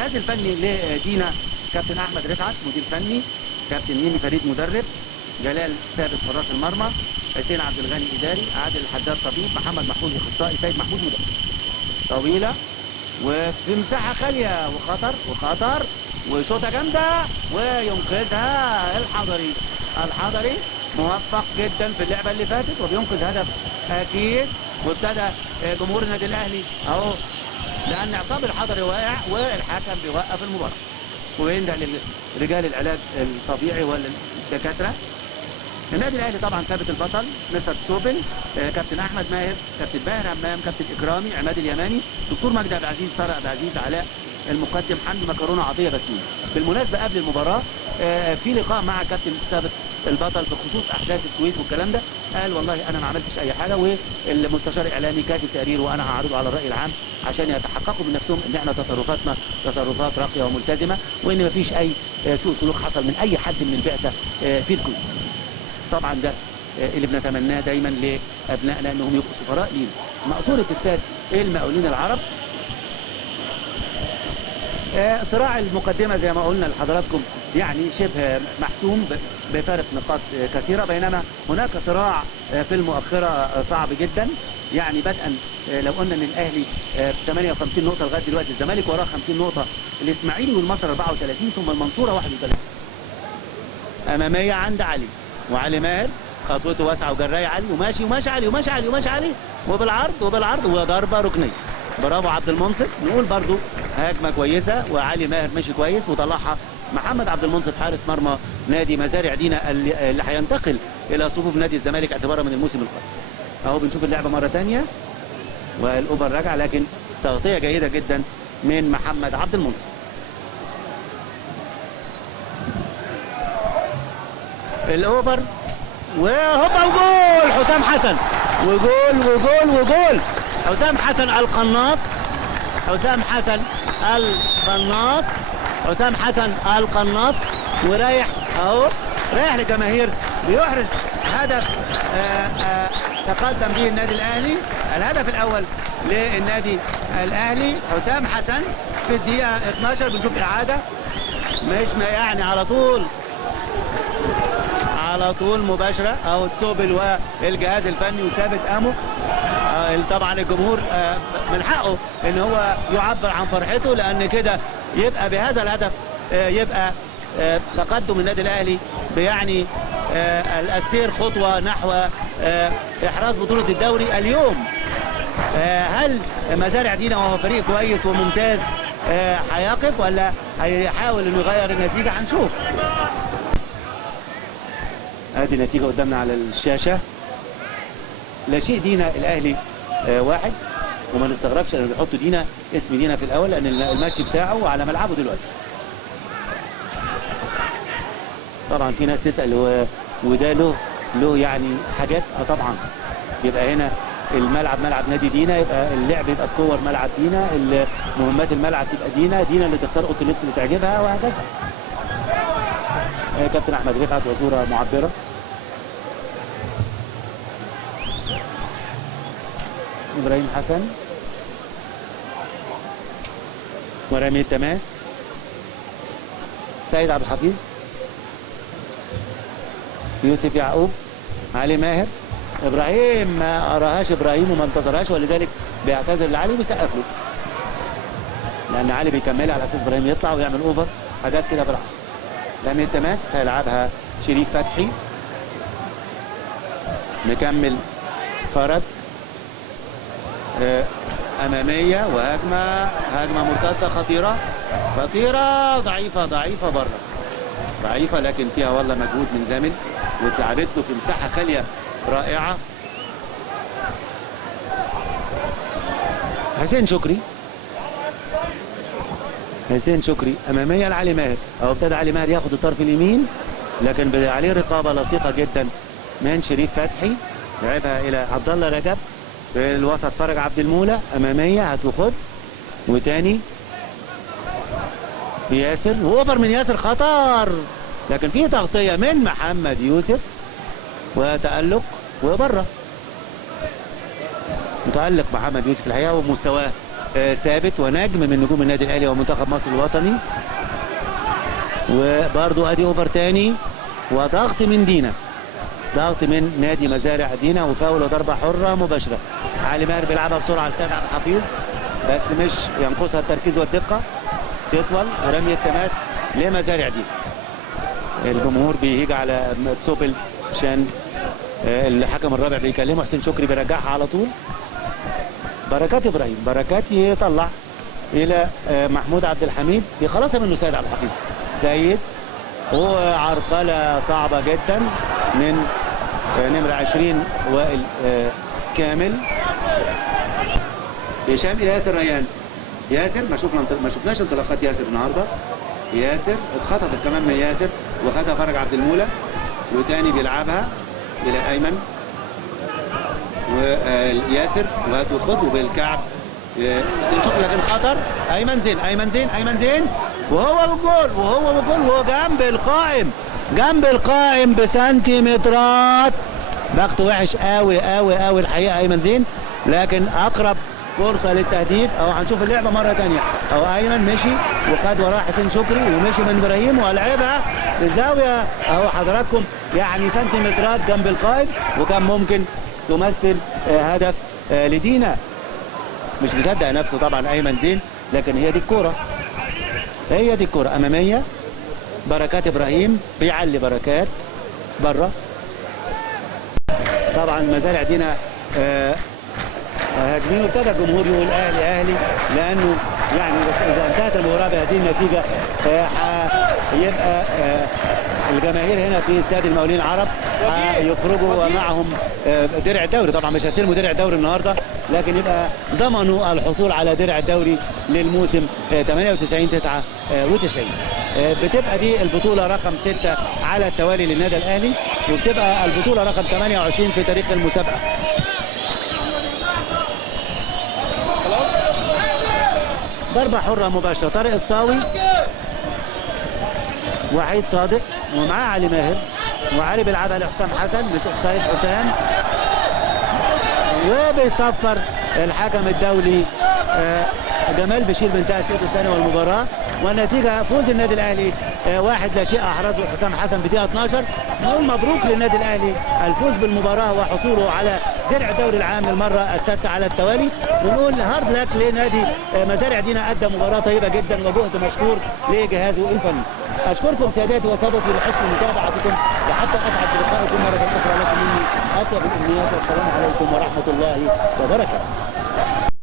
الجهاز الفني لدينا كابتن احمد رفعت مدير فني، كابتن ميمي فريد مدرب، جلال ثابت حراس المرمى، حسين عبد الغني اداري، عادل الحداد طبيب، محمد محمود اخصائي، سيد محمود مدرب. طويله وفي مساحه خاليه وخطر وشوطه جامده وينقذها الحضري موفق جدا في اللعبه اللي فاتت وبينقذ هدف اكيد. وابتدى جمهور النادي الاهلي اهو لان عصام الحضري واقع والحكم بيوقف المباراه وينده لرجال العلاج الطبيعي والدكاتره. النادي الاهلي طبعا ثابت البطل، مستر سوبل، كابتن احمد ماهر، كابتن باهر همام، كابتن اكرامي، عماد اليماني، دكتور مجدي عبد العزيز، طارق عبد العزيز، علاء المقدم، حمدي مكرونه، عطيه بسيوني. بالمناسبه قبل المباراه في لقاء مع كابتن ثابت البطل بخصوص احداث الكويت والكلام ده، قال والله انا ما عملتش اي حاجه والمستشار الاعلامي كاتب تقرير وانا هعرضه على الراي العام عشان يتحققوا من نفسهم ان احنا تصرفاتنا تصرفات راقيه وملتزمه وان ما فيش اي سوء سلوك حصل من اي حد من البعثه في الكويت. طبعا ده اللي بنتمناه دايما لابنائنا انهم يبقوا سفراء لينا. مقصوره الساد المقاولين العرب، صراع المقدمه زي ما قلنا لحضراتكم يعني شبه محسوم بفارق نقاط كثيره، بينما هناك صراع في المؤخره صعب جدا. يعني بدءا لو قلنا ان الاهلي 58 نقطه لغايه دلوقتي، الزمالك وراه 50 نقطه، الاسماعيلي والمصري 34 ثم المنصوره 31. اماميه عند علي وعلي ماهر، خطوته واسعه وجرايه علي وماشي علي وبالعرض وضربه ركنيه. برافو عبد المنصف. نقول برضو هجمه كويسه وعلي ماهر ماشي كويس وطلعها محمد عبد المنصف حارس مرمى نادي مزارع دينا اللي هينتقل الى صفوف نادي الزمالك اعتبارا من الموسم القادم. اهو بنشوف اللعبه مره ثانيه والاوفر راجع، لكن تغطيه جيده جدا من محمد عبد المنصف. الاوفر وهوبا وجول حسام حسن، وجول حسام حسن القناص ورايح اهو، رايح لجماهير بيحرز هدف تقدم به النادي الاهلي. الهدف الاول للنادي الاهلي حسام حسن في الدقيقه 12. بنشوف اعاده مش يعني على طول مباشره اهو تسوبل والجهاز الفني وثابت امه. طبعا الجمهور من حقه ان هو يعبر عن فرحته، لان كده يبقى بهذا الهدف يبقى تقدم النادي الاهلي بيعني السير خطوه نحو احراز بطوله الدوري اليوم. هل مزارع دينا وهو فريق كويس وممتاز هيقف ولا هيحاول انه يغير النتيجه؟ هنشوف. ادي النتيجه قدامنا على الشاشه. لا شيء دينا الاهلي 1، وما نستغربش انه بيحطوا دينا اسم دينا في الاول لان الماتش بتاعه على ملعبه دلوقتي. طبعا في ناس تسال وده له يعني حاجات. طبعا يبقى هنا الملعب ملعب نادي دينا، يبقى اللعب يبقى بكور ملعب دينا، مهمات الملعب تبقى دينا اللي تختار اوضه اللبس اللي تعجبها وهكذا. كابتن احمد رفعت وصوره معبره. ابراهيم حسن ورمي التماس، سيد عبد الحفيظ، يوسف يعقوب، علي ماهر، ابراهيم ما قراهاش ابراهيم وما انتظرهاش ولذلك بيعتذر لعلي وبيسقف له لان علي بيكملها على اساس ابراهيم يطلع ويعمل اوفر حاجات كده بالعرض. رمي التماس هيلعبها شريف فتحي، مكمل فرد اماميه وهجمه مرتده خطيره ضعيفه بره، ضعيفه لكن فيها والله مجهود من زمن واتلعبت له في مساحه خاليه رائعه. حسين شكري اماميه لعلي ماهر، او ابتدى علي ماهر ياخد الطرف اليمين لكن عليه رقابه لصيقه جدا من شريف فتحي، لعبها الى عبد الله رجب في الوسط، فرج عبد المولى اماميه هات وخد، وتاني ياسر واوفر من ياسر خطر، لكن في تغطيه من محمد يوسف وتألق وبره. متألق محمد يوسف الحقيقه ومستواه ثابت ونجم من نجوم النادي الاهلي ومنتخب مصر الوطني. وبرضو ادي اوفر تاني وضغط من دينا، ضغط من نادي مزارع دينا وفاول وضربه حره مباشره. علي ماهر بيلعبها بسرعه لسيد عبد الحفيظ بس مش ينقصها التركيز والدقه، تطول ورمي التماس لمزارع دينا. الجمهور بيهيج على تسوبل عشان الحكم الرابع بيكلمه، حسين شكري بيرجعها على طول. بركات ابراهيم، بركات يطلع الى محمود عبد الحميد، بيخلصها منه سيد عبد الحفيظ. سيد وعرقله صعبه جدا من نمره 20 وائل كامل. هشام ياسر ريان، ياسر ما شفناش انطلاقات ياسر النهارده. ياسر اتخطفت كمان من ياسر وخدها فرج عبد المولى، وتاني بيلعبها الى ايمن وياسر وهات وخد وبالكعب شوف لكن خطر. ايمن زين، ايمن زين، ايمن زين وهو بالجول، وهو بالجول وهو جنب القائم، جنب القائم بسنتيمترات. بخته وحش قوي قوي قوي الحقيقه ايمن زين، لكن اقرب فرصه للتهديد. اهو هنشوف اللعبه مره ثانيه. اهو ايمن مشي وخد وراه حسين شكري ومشي من ابراهيم ولعبها في الزاويه. اهو حضراتكم يعني سنتيمترات جنب القائم، وكان ممكن تمثل هدف لدينا. مش مصدق نفسه طبعا ايمن زين، لكن هي دي الكوره، هي دي الكوره اماميه. بركات ابراهيم بيعلي بركات بره. طبعا مزارع دينا هاجمين، وابتدى الجمهور يقول اهلي اهلي، لانه يعني اذا انتهت المباراه بهذه النتيجه هيبقى الجماهير هنا في استاد المقاولين العرب يخرجوا ومعهم درع الدوري. طبعا مش هيستلموا درع الدوري النهارده، لكن يبقى ضمنوا الحصول على درع الدوري للموسم 98-99. بتبقى دي البطوله رقم 6 على التوالي للنادي الاهلي، وبتبقى البطوله رقم 28 في تاريخ المسابقه. ضربة حرة مباشرة، طارق الصاوي، وحيد صادق، ومعاه علي ماهر، وعلي بيلعبها لحسام حسن، مش اوفسايد حسام، وبيصفر الحكم الدولي جمال بشير بانتهاء الشوط الثاني والمباراة، والنتيجة فوز النادي الأهلي 1-0 أحرزه حسام حسن بدقيقة 12. نقول مبروك للنادي الأهلي الفوز بالمباراة وحصوله على درع الدوري العام للمرة السادسة على التوالي. ونقول هارد لك لنادي مزارع دينا، أدى مباراة طيبة جدا وجهد مشكور لجهازه الفني. أشكركم سادتي وسادتي لحسن متابعتكم، وحتى أسعد بلقائكم مرة أخرى. لكم مني أطيب الأمنيات، والسلام عليكم ورحمة الله وبركاته.